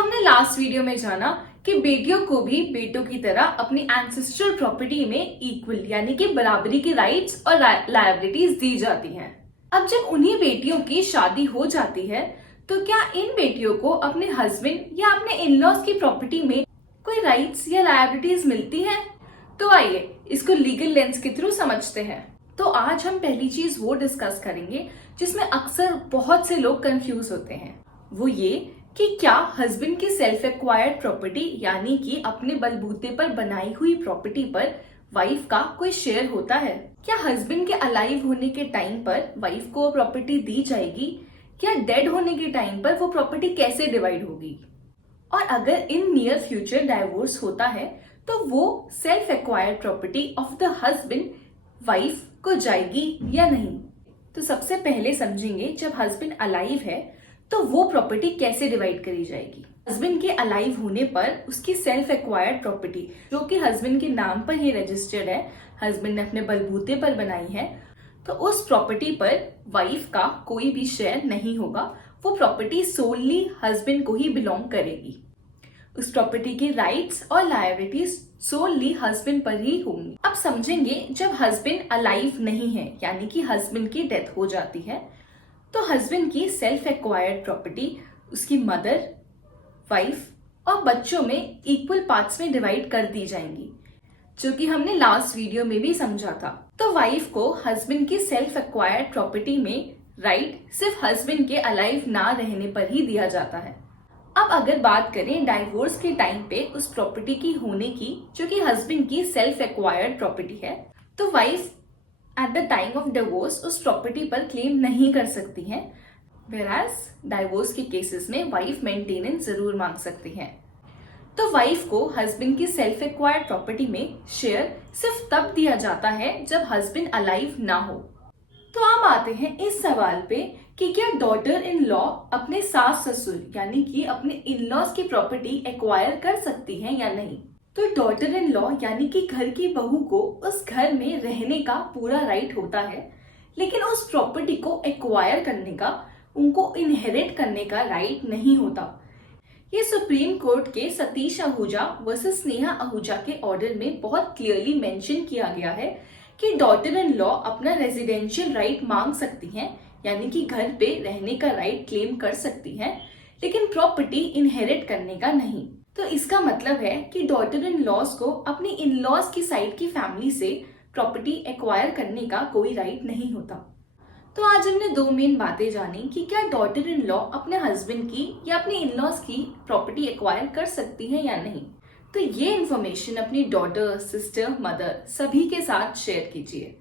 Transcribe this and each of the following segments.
हमने last video में जाना कि बेटियों को भी बेटों की तरह अपनी एंसेस्ट्रल प्रॉपर्टी में इक्वल यानी कि बराबरी की राइट्स और लायबिलिटीज दी जाती हैं। अब जब उन्हीं बेटियों की शादी हो जाती है तो क्या इन बेटियों को अपने हस्बैंड या अपने इन-लॉज की प्रॉपर्टी में कोई राइट्स या लायबिलिटीज मिलती हैं? तो आइए इसको लीगल लेंस के थ्रू समझते हैं। तो आज हम पहली चीज वो डिस्कस करेंगे जिसमें अक्सर बहुत से लोग कंफ्यूज होते हैं, वो ये कि क्या हस्बैंड की सेल्फ एक्वायर्ड प्रॉपर्टी यानी कि अपने बलबूते पर बनाई हुई प्रॉपर्टी पर वाइफ का कोई शेयर होता है? क्या हस्बैंड के अलाइव होने के टाइम पर वाइफ को प्रॉपर्टी दी जाएगी या डेड होने के टाइम पर वो प्रॉपर्टी कैसे डिवाइड होगी? और अगर इन नियर फ्यूचर डाइवोर्स होता है तो वो self acquired property of the husband wife को जाएगी या नहीं? तो सबसे पहले समझेंगे जब हस्बैंड अलाइव है तो वो प्रॉपर्टी कैसे डिवाइड करी जाएगी। हस्बैंड के अलाइव होने पर उसकी सेल्फ एक्वायर्ड प्रॉपर्टी जो कि हस्बैंड के नाम पर ही रजिस्टर्ड है, हस्बैंड ने अपने बलबूते पर बनाई है, तो उस प्रॉपर्टी पर वाइफ का कोई भी शेयर नहीं होगा। वो प्रॉपर्टी सोलली हस्बैंड को ही बिलोंग करेगी। उस प्रॉपर्टी की राइट्स और लायबिलिटीज सोलली हस्बैंड पर ही होंगी। अब समझेंगे जब हस्बैंड अलाइव नहीं है यानी कि हस्बैंड की डेथ हो जाती है तो हस्बैंड की सेल्फ एक्वायर्ड प्रॉपर्टी उसकी मदर, वाइफ और बच्चों में इक्वल पार्ट्स में डिवाइड कर दी जाएंगी, जो कि हमने लास्ट वीडियो में भी समझा था। तो वाइफ को हस्बैंड की सेल्फ एक्वायर्ड प्रॉपर्टी में राइट सिर्फ हस्बैंड के अलाइव ना रहने पर ही दिया जाता है। अब अगर बात करें डाइवोर्स के टाइम पे उस प्रॉपर्टी की होने की जो कि हस्बैंड की सेल्फ एक्वायर्ड प्रॉपर्टी है, तो wife at the time of divorce उस प्रॉपर्टी पर क्लेम नहीं कर सकती हैं, whereas डाइवोर्स के केसेस में वाइफ मेंटेनेंस जरूर मांग सकती हैं। तो वाइफ को हस्बैंड की सेल्फ एक्वायर्ड प्रॉपर्टी में शेयर सिर्फ तब दिया जाता है जब हस्बैंड अलाइव ना हो। तो अब आते हैं इस सवाल पे कि क्या डॉटर इन लॉ अपने सास ससुर यानी कि अपने इन लॉज की प्रॉपर्टी एक्वायर कर सकती हैं या नहीं? तो डॉटर इन लॉ यानी कि घर की बहू को उस घर में रहने का पूरा राइट होता है, लेकिन उस प्रॉपर्टी को एक्वायर करने का, उनको इनहेरिट करने का राइट नहीं होता। ये सुप्रीम कोर्ट के सतीश आहूजा वर्सेस स्नेहा आहूजा के ऑर्डर में बहुत क्लियरली मेंशन किया गया है कि डॉटर इन लॉ अपना रेजिडेंशियल राइट मांग सकती हैं, यानी कि घर पे रहने का राइट क्लेम कर सकती हैं, लेकिन प्रॉपर्टी इनहेरिट करने का नहीं। तो इसका मतलब है कि डॉटर इन लॉज को अपनी इन लॉज की साइड की फैमिली से प्रॉपर्टी एक्वायर करने का कोई राइट नहीं होता। तो आज हमने दो मेन बातें जानी कि क्या डॉटर इन लॉ अपने हस्बैंड की या अपने इन लॉज की प्रॉपर्टी एक्वायर कर सकती है या नहीं। तो ये इन्फॉर्मेशन अपनी डॉटर, सिस्टर, मदर सभी के साथ शेयर कीजिए।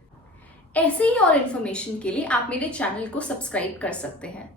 ऐसे ही और इन्फॉर्मेशन के लिए आप मेरे चैनल को सब्सक्राइब कर सकते हैं।